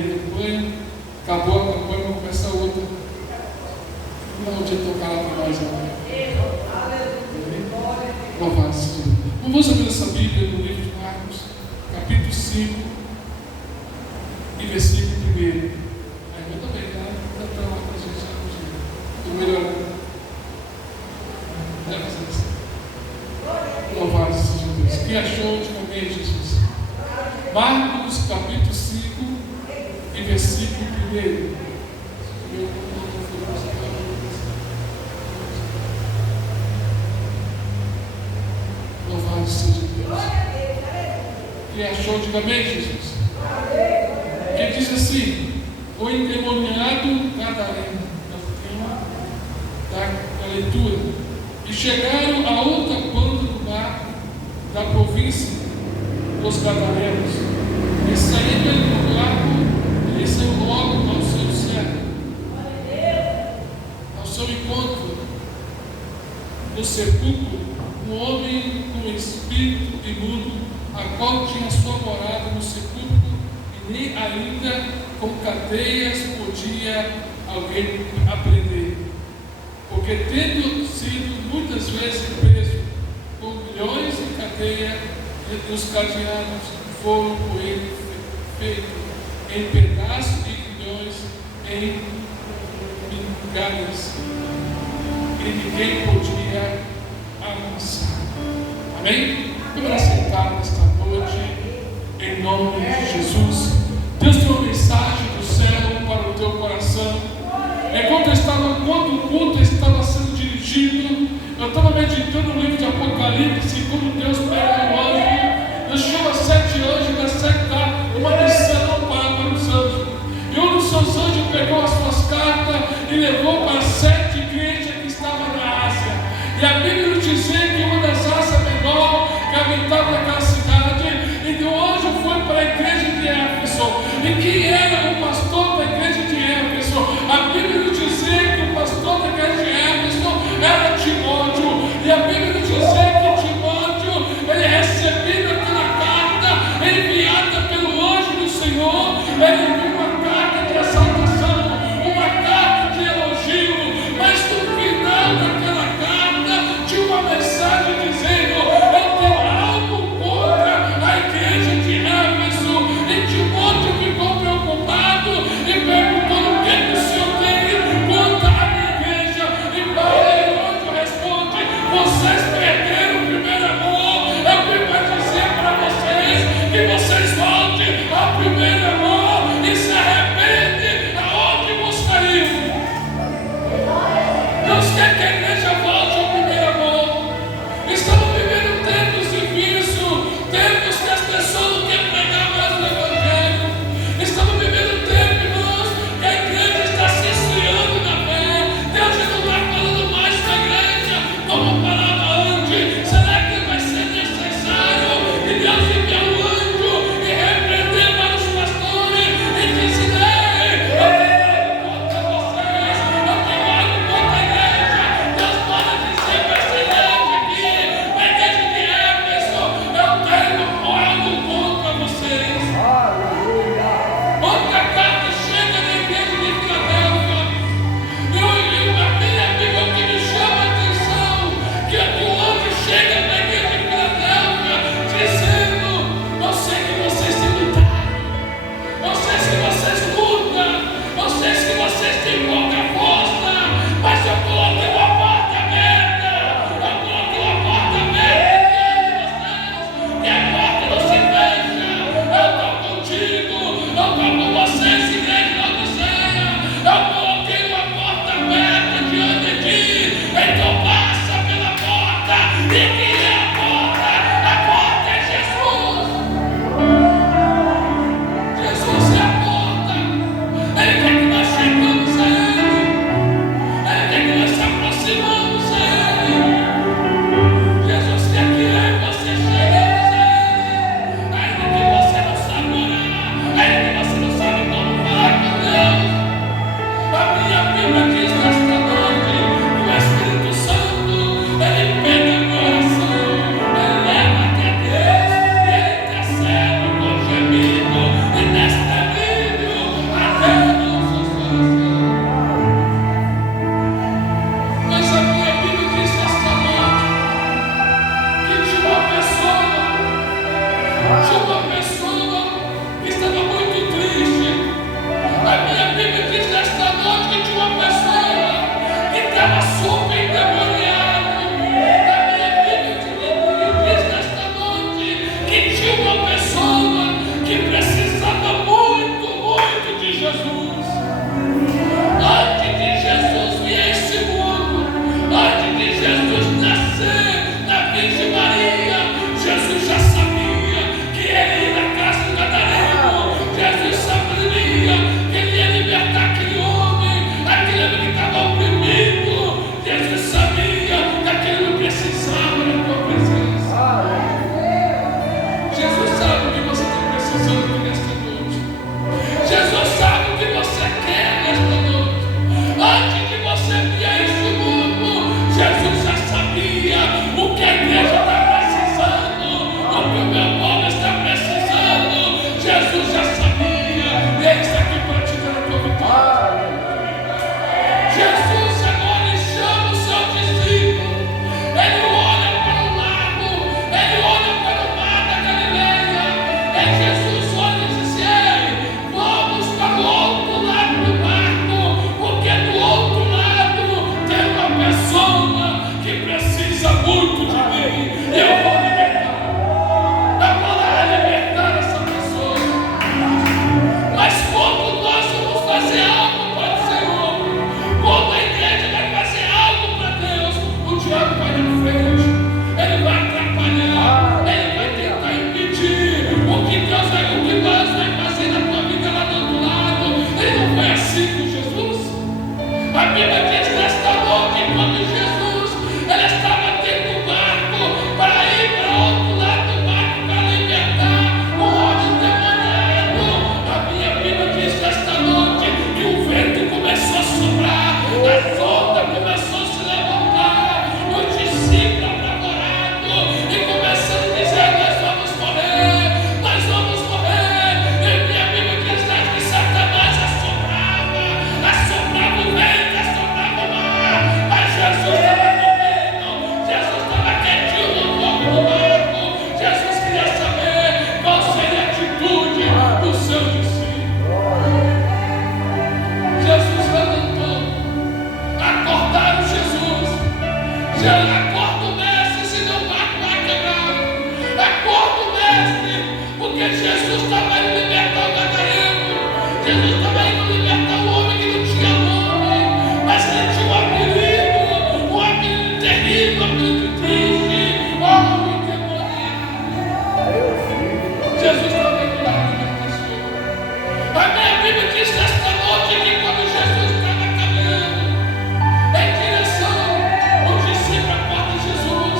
campanha, acabou a campanha, vamos começar outra. Não tinha tocado para nós agora. Louvado seja Deus. Vamos abrir essa Bíblia no livro de Marcos, capítulo 5 e versículo 1. Eu também, está lá para a gente. Estou melhorando. Louvado seja Deus. Quem achou ultimamente, Jesus? Marcos, capítulo 5 e versículo 1. Louvado seja Deus. Quem achou, diga amém, Jesus? Que diz assim: o endemoniado Gadareno, da leitura, e chegaram a outra ponta do barco da província dos Gadarenos, e saindo ele do barco, ele saiu logo ao seu servo, ao seu encontro no sepulcro, um homem com espírito imundo, a qual tinha sua morada no sepulcro, e nem ainda com cadeias podia alguém aprender, porque tendo sido muitas vezes preso com milhões de cadeias, e os cadeados foram por ele feitos em pedaços e milhões em migalhas, e ninguém podia amansar. Amém? Vamos sentar nesta noite, em nome de Jesus. Deus tem uma mensagem do céu para o teu coração. Enquanto o culto estava sendo dirigido, eu estava meditando no livro de Apocalipse, quando Deus pega o anjo, Deus chama 7 anjos e dá 7 uma missão para os anjos. E um dos seus anjos pegou as suas cartas e levou para 7 igrejas que estavam na Ásia. E a Bíblia nos diz que uma das raças menor que habitava naquela cidade, e o anjo foi para a igreja de Éfeso. E quem era o pastor da igreja de Éfeso? A Bíblia nos diz que o pastor da igreja de Éfeso era Timóteo. E a Bíblia nos diz que Timóteo, ele recebeu aquela carta enviada pelo anjo do Senhor. Ele viu uma carta de exaltação, uma carta de elogio, mas no final daquela carta tinha uma mensagem dizendo: eu tenho algo contra a igreja de Éfeso. E Timóteo ficou preocupado e perguntou: o que o Senhor tem contra a minha igreja? E Paulo, o anjo responde: vocês perderam o primeiro amor. Eu vim para dizer para vocês que vocês voltem ao primeiro amor e se arrependem aonde buscariam. Deus quer que a igreja volte ao primeiro amor. Estamos vivendo tempos difíceis, tempos que as pessoas não querem pregar mais o Evangelho. Estamos vivendo tempos, irmãos, que a igreja está se esfriando na fé. Deus já não está falando mais com a igreja como falava antes. Será que vai ser necessário que Deus envie um anjo e repreender para os pastores e dizer: ei, eu tenho algo contra vocês, eu tenho algo contra a igreja? Deus pode dizer para essa igreja aqui, a igreja de Éfeso: eu tenho algo contra vocês. Outra carta chega na igreja de Filadélfia. E a minha Bíblia, o que me chama a atenção, que o anjo chega na igreja de Filadélfia dizendo: eu sei que vocês têm lutado, eu sei que vocês lutam, eu sei que vocês têm pouca força, mas eu coloquei uma porta aberta, eu coloquei uma porta aberta diante de vocês, e a porta não se fecha. Eu estou contigo, eu estou com vocês, igreja de Laodiceia. Eu coloquei uma porta aberta diante de ti, então passa pela porta. E quem é a porta? A porta é Jesus. Jesus é a porta. Ele quer que nós chegamos a Ele. Ele quer que nós se aproximamos a Ele. Jesus quer que eu e você cheguemos a Ele. Ainda que você não sabe orar, ainda que você não sabe como falar, também não liberta o homem que não tinha nome, mas ele tinha um apelido terrível, um apelido triste, homem demoniado. Jesus também não liberta. A minha Bíblia diz nesta noite que quando Jesus estava caminhando em direção ao discípulo, a porta de Jesus,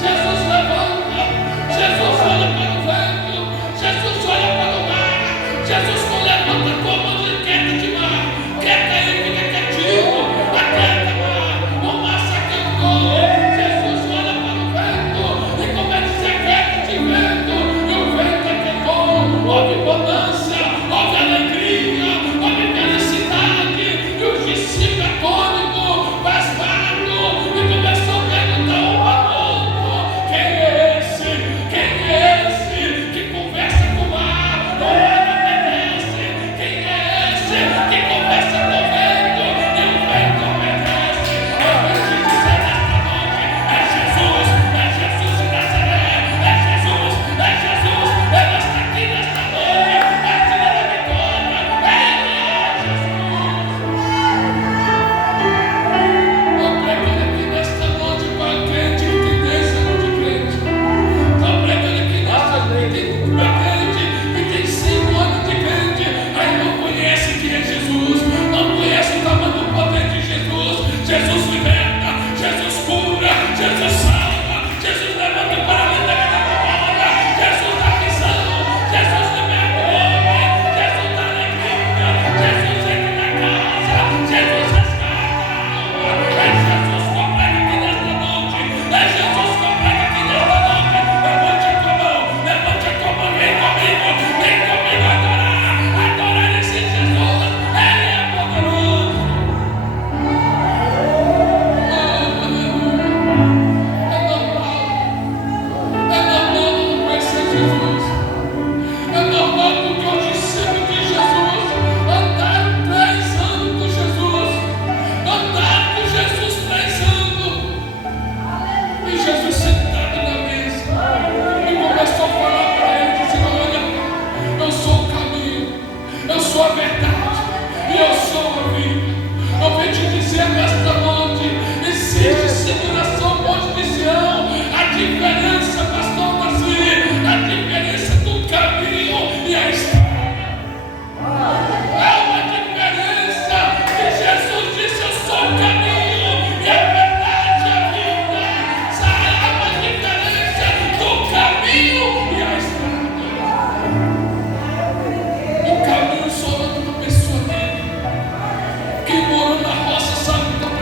Jesus levanta, Jesus olha para o vento, Jesus olha para o mar, Jesus não levanta a tua mão de quieta de mar, quieta aí, fica quietinho, aquieta mar, o mar se aquietou, Jesus olha para o vento e começa a ser quieta de vento, e o vento aquietou, houve bonança, houve alegria, houve felicidade, e o discípulo atônico, pasmado, e começou a perguntar um ao outro: quem é esse? Quem é esse que conversa com o mar? O mar não obedece. Quem é esse que conversa com o vento? E o vento obedece. Eu vou te dizer nesta noite: é Jesus de Nazaré, é Jesus, Ele está aqui nesta noite, é Filho da vitória, Ele é Jesus. Eu prego aqui nesta noite para crente que tem desejo de crente. Eu prego aqui nesta noite para crente que tem 5 anos de crente, aí não conhece quem é Jesus, não conhece o tamanho do poder de Jesus. Jesus liberta, Jesus cura, Jesus salva, Jesus levanta o paralítico da hora, Jesus dá visão, Jesus liberta o homem, Jesus dá alegria, Jesus entra na casa, Jesus resgata a alma. É Jesus que eu prego aqui nesta noite, é Jesus que eu prego aqui nesta noite. Levante a tua mão, vem comigo adorar esse Jesus, Ele é poderoso. É normal não conhecer Jesus. É normal porque o discípulo de Jesus andaram 3 anos com Jesus. Andaram com Jesus 3 anos. E Jesus sentado na mesa e começou a falar para ele, dizendo: olha, eu sou o caminho, eu sou a verdade e eu sou a vida. Eu vim te dizer nesta noite: existe seguração no Monte de Sião. A diferença, pastor Davi, a diferença do caminho e a estrada. Há uma diferença que Jesus disse: eu sou o caminho e a verdade e a vida. Há uma diferença do caminho e a estrada. O caminho só anda uma pessoa dele que morou na roça, sabe como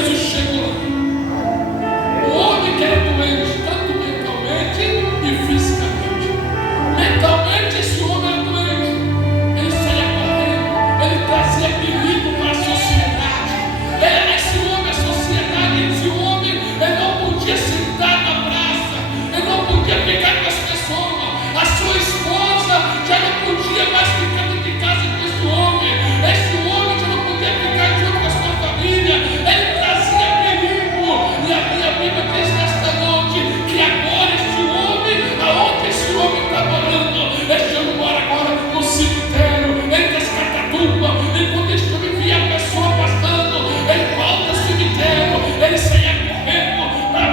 Jesus chegou lá. O homem que era doente, tanto mentalmente e fisicamente. Mentalmente, esse homem era doente. Ele saía correndo, ele trazia perigo para a sociedade. Esse homem, a sociedade, esse homem, ele não podia sentar na praça, ele não podia ficar com as pessoas. A sua esposa já não podia mais ficar dentro de casa com esse homem. Esse homem já não podia ficar junto com a sua família. Ele trazia perigo. E a Bíblia diz nesta noite que agora esse homem, aonde esse homem está morando, esse homem mora agora no cemitério, entre as catatumbas. E quando esse homem via a pessoa passando, ele volta ao cemitério, ele saía correndo para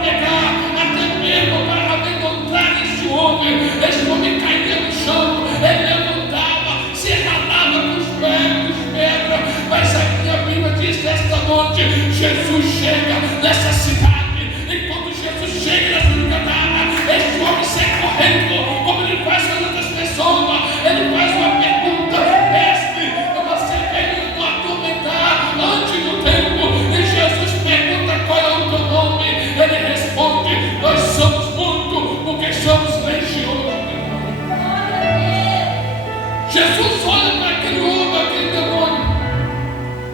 pegar, até mesmo para encontrar esse homem. Esse homem caía no chão, ele levantava, se ralava com os pedras. Mas aqui a Bíblia diz nesta noite: Jesus chega nessa cidade. E quando Jesus chega nessa cidade, esse homem sai correndo, como ele faz com outras pessoas. Ele faz uma pergunta: mestre, você veio nos atormentar antes do tempo? E Jesus pergunta: qual é o teu nome? Ele responde: nós somos muitos, porque somos legiões. Jesus olha para aquele homem, aquele demônio,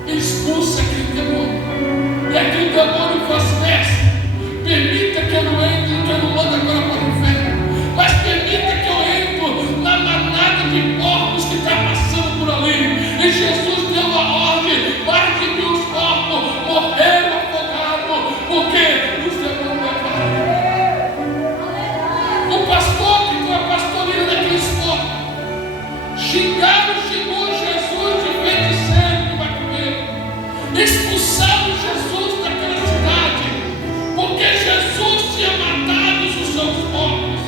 e expulsa aquele demônio. E aquele demônio faz: mestre, permita que eu não entre, que eu não mando agora para o inferno, mas permita que eu entre na manada de porcos que está passando por ali. E Jesus deu a ordem: mais de 1000 porcos morreram afogados, porque os demônios levaram. O pastor que estava pastoreando daqueles porcos xingou Jesus de feiticeiro, de macumbeiro, expulsaram Jesus daquela cidade, porque Jesus tinha matado os seus porcos.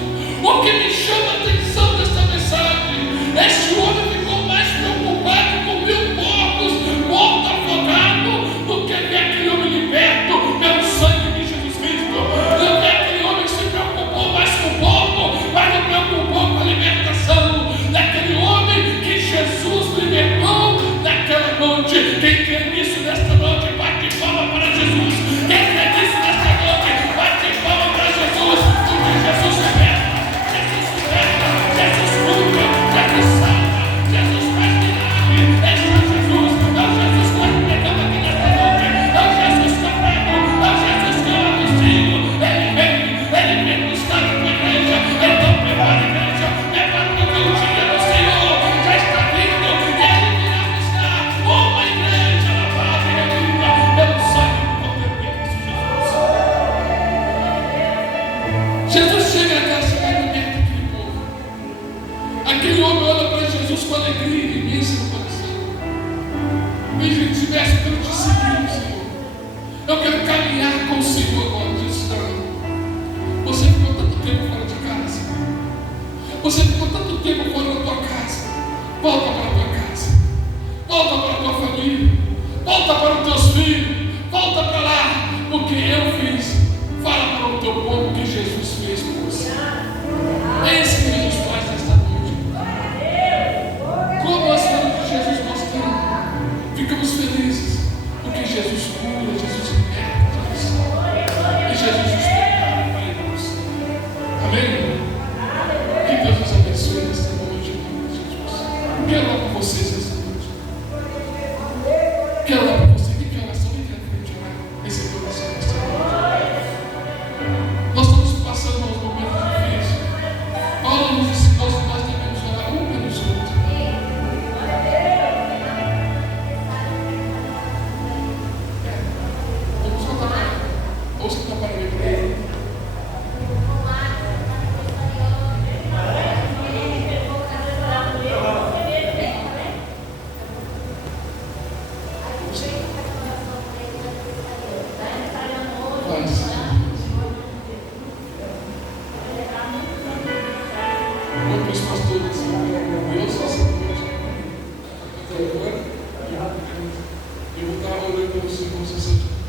O que me chama a atenção desta mensagem, esse homem ficou mais preocupado com 1000 porcos mortos afogados do que ver aquele homem liberto pelo sangue de Jesus Cristo. Não ver aquele homem que se preocupou mais com o porco, mas não preocupou com a libertação daquele homem que Jesus libertou naquela noite. Quem crê nisso nesta noite, bate palma para Jesus. Quem crê nisso nesta noite, bate palma para Jesus. Porque Jesus liberta, Jesus cura, Jesus salva, Jesus faz milagre. Esse é Jesus, é o Jesus que nós pregamos aqui nesta noite, é o Jesus que eu prego, é o Jesus que eu anuncio. Ele vem buscar a tua igreja. Então prepara a igreja, prepara o teu dia do Senhor. Já está vindo e ele virá buscar uma igreja lavada e remida pelo sangue do poder de Cristo Jesus. Jesus chega naquela cidade e liberta aquele povo. Aquele homem olha para Jesus com alegria imensa no coração. E ele diz: mestre, eu quero te seguir, Senhor. Eu quero caminhar com o Senhor agora. Jesus, não. Você ficou tanto tempo fora de casa. Você ficou tanto tempo fora da tua casa. Volta para a tua casa. Volta para a tua família. Volta para os teus filhos. Volta para lá. Porque eu fiz. Fala para o teu povo que Jesus fez por você. É isso que Jesus faz nesta noite. Como nós falamos de Jesus mostrando, ficamos felizes. Porque Jesus cura, Jesus liberta, Jesus salva. E Jesus nos prepara para irmos. Amém? Que Deus nos abençoe nesta noite, em nome de Jesus. Quero orar por vocês nesta noite. Quero orar por você. Quem quer oração? Quem quer frente orar? Receber oração nesta noite. Nós estamos passando uns momentos difíceis. Paulo nos ensinou que nós devemos orar um pelos outros. Vamos só trabalhar. Ou você trabalha bem para ele. Enquanto os pastores Deus sacerdote, eu vou estar orando pelos irmãos sacerdotes.